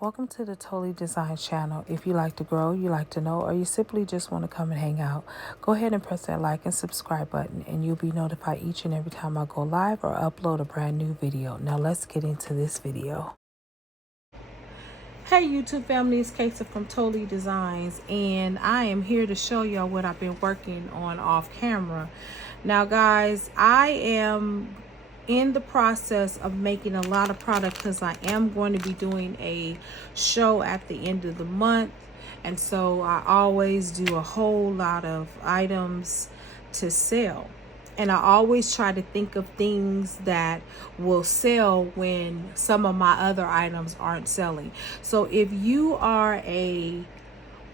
Welcome to the Totally Design channel. If you like to grow, you like to know, or you simply just want to come and hang out, go ahead and press that like and subscribe button and you'll be notified each and every time I go live or upload a brand new video. Now let's get into this video. Hey YouTube family, it's Casey from Totally Designs, and I am here to show y'all what I've been working on off camera. Now guys, I am in the process of making a lot of product because I am going to be doing a show at the end of the month, and so I always do a whole lot of items to sell, and I always try to think of things that will sell when some of my other items aren't selling. So if you are a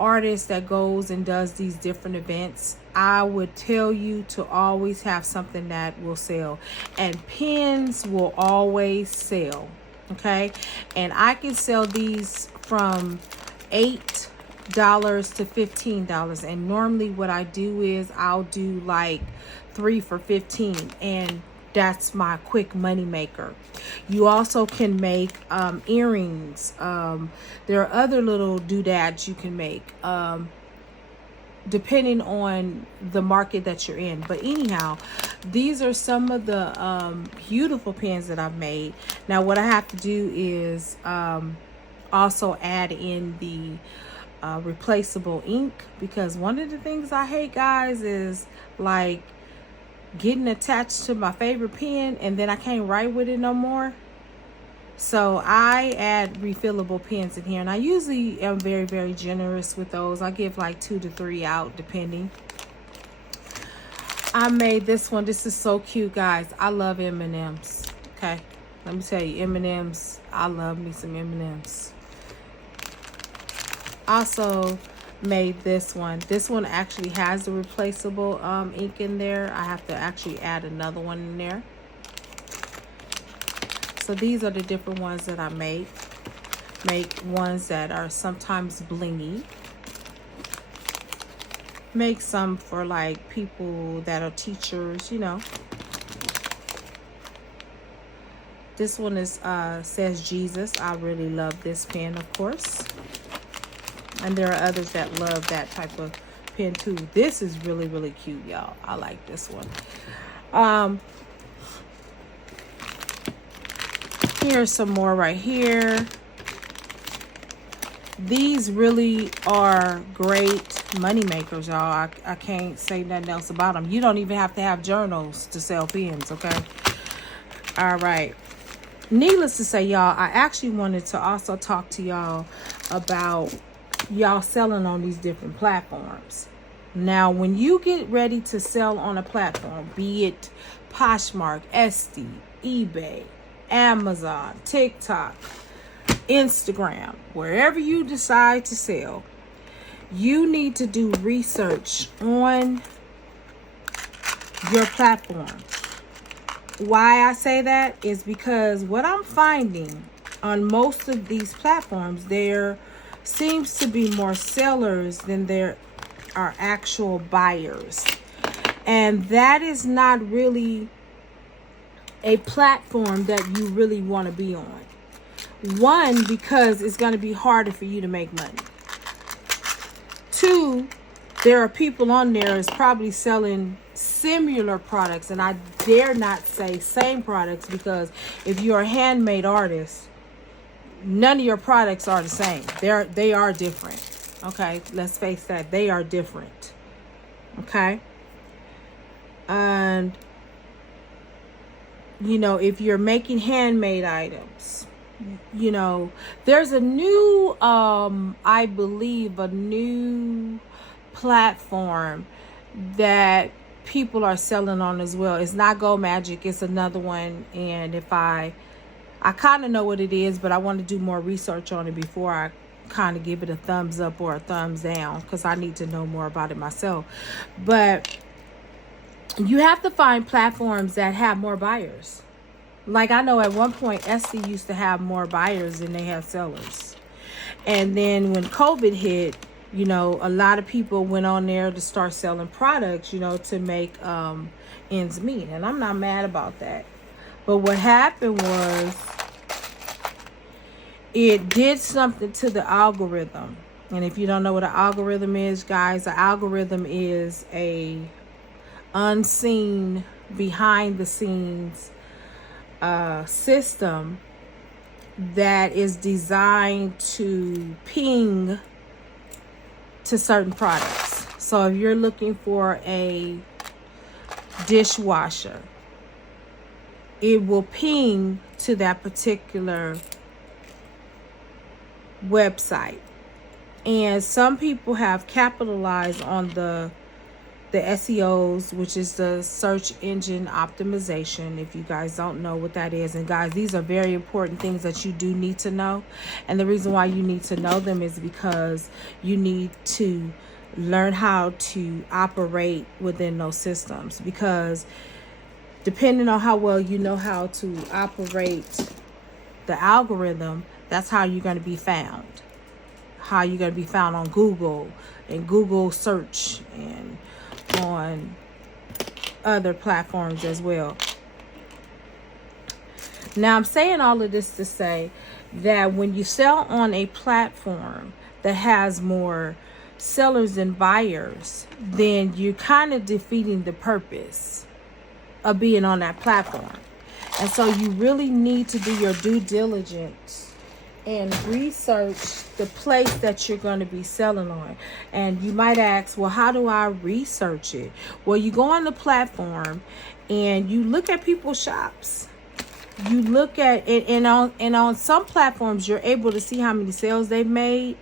artist that goes and does these different events, I would tell you to always have something that will sell, and pens will always sell. Okay, and I can sell these from $8 to $15, and normally what I do is I'll do like 3 for $15, and that's my quick money maker. You also can make earrings. There are other little doodads you can make depending on the market that you're in. But anyhow, these are some of the beautiful pens that I've made. Now what I have to do is also add in the replaceable ink, because one of the things I hate, guys, is like getting attached to my favorite pen and then I can't write with it no more. So I add refillable pens in here, and I usually am very generous with those. I give like 2 to 3 out depending. I made this one. This is so cute, guys. I love M&Ms. Okay, let me tell you, M&Ms, I love me some M&Ms. Also made this one. This one actually has the replaceable ink in there. I have to actually add another one in there. So these are the different ones that I make. Make ones that are sometimes blingy. Make some for like people that are teachers, you know. This one is says Jesus. I really love this pen, of course. And there are others that love that type of pen too. This is really cute, y'all. I like this one. Here's some more right here. These really are great money makers, y'all. I can't say nothing else about them. You don't even have to have journals to sell pens, okay? All right. Needless to say, y'all, I actually wanted to also talk to y'all about y'all selling on these different platforms. Now, when you get ready to sell on a platform, be it Poshmark, Etsy, eBay, Amazon, TikTok, Instagram, wherever you decide to sell, you need to do research on your platform. Why I say that is because what I'm finding on most of these platforms, there seems to be more sellers than there are actual buyers. And that is not really a platform that you really want to be on. One, because it's going to be harder for you to make money. Two, there are people on there is probably selling similar products, and I dare not say same products, because if you're a handmade artist, none of your products are the same. They are different. Okay, let's face that, they are different. Okay, and you know, if you're making handmade items, you know, there's a new I believe a new platform that people are selling on as well. It's not Go Magic, it's another one, and if I kind of know what it is, but I want to do more research on it before I kind of give it a thumbs up or a thumbs down, because I need to know more about it myself. But you have to find platforms that have more buyers. Like I know at one point Etsy used to have more buyers than they have sellers. And then when COVID hit, you know, a lot of people went on there to start selling products, you know, to make ends meet. And I'm not mad about that. But what happened was it did something to the algorithm. And if you don't know what an algorithm is, guys, an algorithm is a unseen, behind the scenes system that is designed to ping to certain products. So if you're looking for a dishwasher, it will ping to that particular website. And some people have capitalized on the SEOs, which is the search engine optimization. If you guys don't know what that is, and guys, these are very important things that you do need to know. And the reason why you need to know them is because you need to learn how to operate within those systems, because depending on how well you know how to operate the algorithm, that's how you're going to be found. How you're going to be found on Google and Google search and on other platforms as well. Now, I'm saying all of this to say that when you sell on a platform that has more sellers than buyers, then you're kind of defeating the purpose of being on that platform. And so you really need to do your due diligence and research the place that you're going to be selling on. And you might ask, well, how do I research it? Well, you go on the platform and you look at people's shops. You look at it, and on some platforms you're able to see how many sales they've made.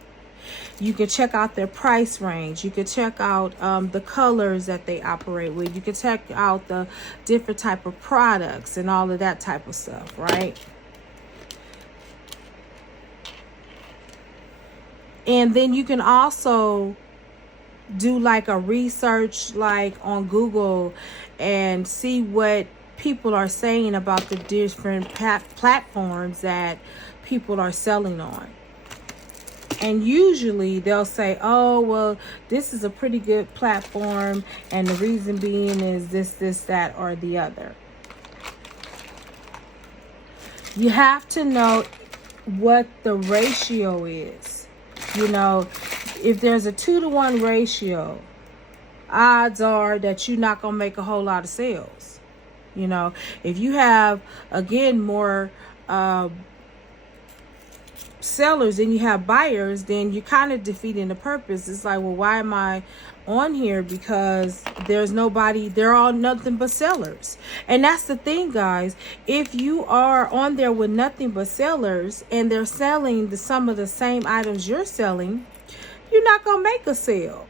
You can check out their price range. You can check out the colors that they operate with. You can check out the different type of products and all of that type of stuff, right? And then you can also do like a research like on Google and see what people are saying about the different platforms that people are selling on. And usually they'll say, oh, well, this is a pretty good platform, and the reason being is this, that, or the other. You have to know what the ratio is. You know, if there's a 2-to-1 ratio, odds are that you're not going to make a whole lot of sales. You know, if you have, again, more sellers and you have buyers, then you're kind of defeating the purpose. It's like, well, why am I on here? Because there's nobody, they're all nothing but sellers. And that's the thing, guys. If you are on there with nothing but sellers and they're selling some of the same items you're selling, you're not gonna make a sale.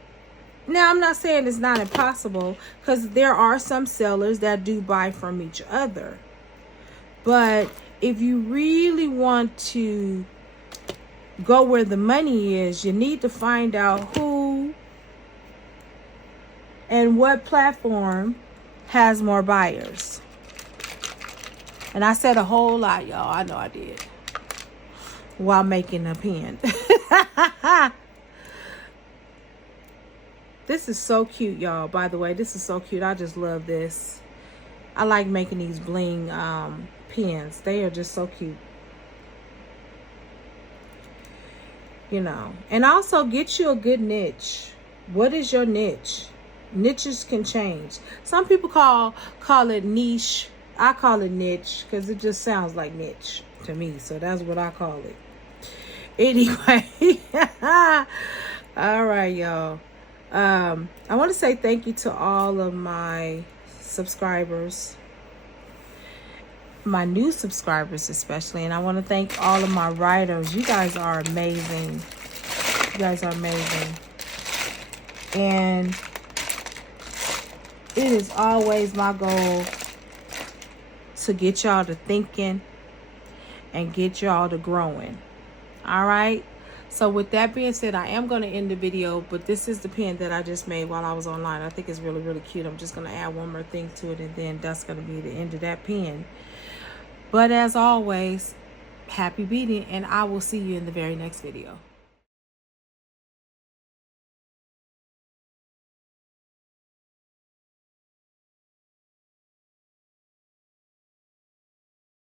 Now, I'm not saying it's not impossible, because there are some sellers that do buy from each other. But if you really want to go where the money is, you need to find out who and what platform has more buyers. And I said a whole lot, y'all. I know I did. While making a pen. This is so cute, y'all. By the way, this is so cute. I just love this. I like making these bling pens. They are just so cute. You know, and also get you a good niche. What is your niche? Niches can change. Some people call it niche. I call it niche because it just sounds like niche to me. So that's what I call it. Anyway, all right, y'all. I want to say thank you to all of my subscribers, my new subscribers especially, and I want to thank all of my writers. You guys are amazing. You guys are amazing. And it is always my goal to get y'all to thinking and get y'all to growing. All right. So with that being said, I am going to end the video, but this is the pen that I just made while I was online. I think it's really, really cute. I'm just going to add one more thing to it, and then that's going to be the end of that pen. But as always, happy beading, and I will see you in the very next video.